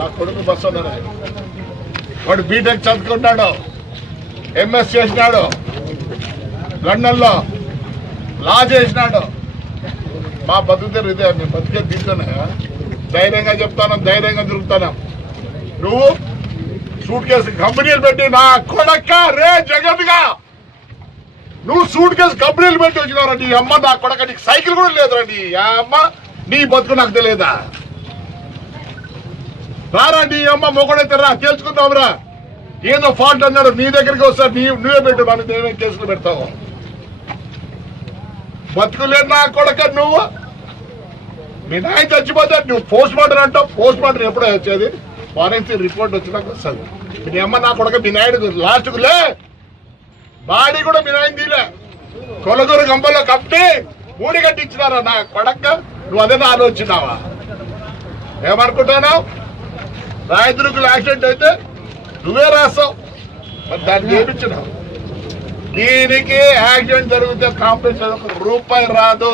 నా కొడుకు బస్సు ఉన్నది. వాడు బీటెక్ చదువుకుంటాడు, ఎంఎస్ చేసినాడు, లండన్లో లా చేసినాడు. మా బతుకుతారు ఇదే, మేము బతికే దీంతోనే. ధైర్యంగా చెప్తాను, ధైర్యంగా తిరుగుతాను. నువ్వు సూట్ కేసు కంపెనీలు పెట్టి నా కొడక్క రే జగత్గా నువ్వు సూట్ కేసు కంపెనీలు పెట్టి వచ్చినావు. నీ అమ్మ నా కొడక, నీకు సైకిల్ కూడా లేదురండి. ఆ అమ్మ నీ బతుకు నాకు తెలియదా? రారా నీ అమ్మ మొగడైతే రా, తెలుసుకుందాంరా. ఏదో ఫాల్ట్ అన్నాడు, నీ దగ్గరికి వస్తా, నువ్వే పెట్టు, మనం ఏమేమి కేసులు పెడతావు. బతుకులేదు నా కొడక. నువ్వు మీ నాయన చచ్చిపోతే నువ్వు పోస్ట్ మార్టం అంటావు. పోస్ట్ మార్టం ఎప్పుడో వచ్చేది? ఫారెన్సిక్ రిపోర్ట్ వచ్చినాక వస్తుంది. మీ అమ్మ నా కొడక, మీ నాయుడు లాస్ట్కు లే బాడీ కూడా మీ నాయన తీలే, కొలగూరు గంపలో కప్పి మూడి కట్టించినారా నా కొడక. నువ్వు అదే ఆలోచించినావా? ఏమనుకుంటున్నావు? రాయదుర్గులు యాక్సిడెంట్ అయితే నువ్వే రాస్తావు, మరి దాన్ని చేయించినావు. దీనికి యాక్సిడెంట్ జరిగితే కాంపెన్సేషన్ ₹1 రాదు.